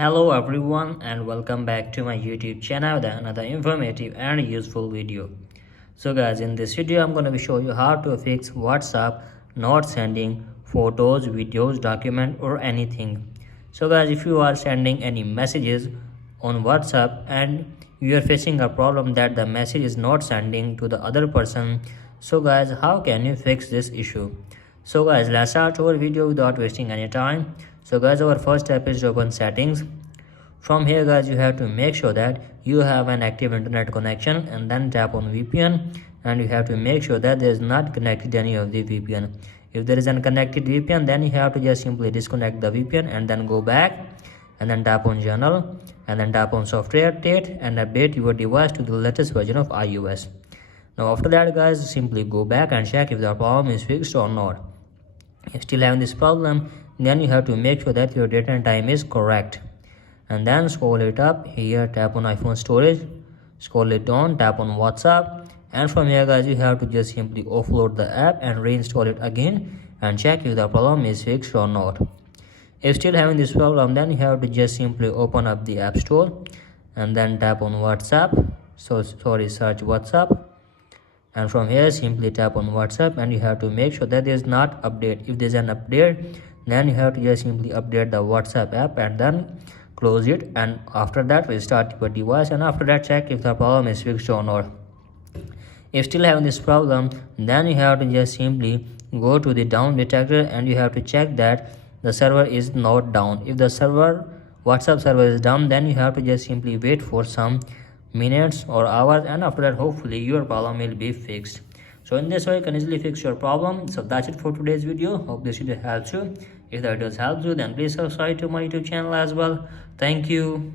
Hello everyone and welcome back to my YouTube channel with another informative and useful video. So guys, in this video I'm going to be showing you how to fix WhatsApp not sending photos, videos, document or anything. So guys, if you are sending any messages on WhatsApp and you are facing a problem that the message is not sending to the other person, so guys, how can you fix this issue? So guys, let's start our video without wasting any time. So guys, our first step is to open settings. From here guys, you have to make sure that you have an active internet connection and then tap on VPN, and you have to make sure that there is not connected any of the VPN. If there is an connected VPN, then you have to just simply disconnect the VPN and then go back and then tap on general and then tap on software update and update your device to the latest version of iOS. Now after that guys, simply go back and check if the problem is fixed or not. If still having this problem, then you have to make sure that your date and time is correct, and then scroll it up here, tap on iPhone storage, scroll it down, tap on WhatsApp, and from here guys, you have to just simply offload the app and reinstall it again and check if the problem is fixed or not. If still having this problem, then you have to just simply open up the app store and then tap on WhatsApp, search WhatsApp, and from here simply tap on WhatsApp, and you have to make sure that there is not update. If there is an update, then you have to just simply update the WhatsApp app and then close it, and after that restart your device, and after that check if the problem is fixed or not. If still having this problem, then you have to just simply go to the down detector and you have to check that the server is not down. If the WhatsApp server is down, then you have to just simply wait for some minutes or hours, and after that hopefully your problem will be fixed. So in this way you can easily fix your problem. So that's it for today's video. Hope this video helps you. If the videos helps you, then please subscribe to my YouTube channel as well. Thank you.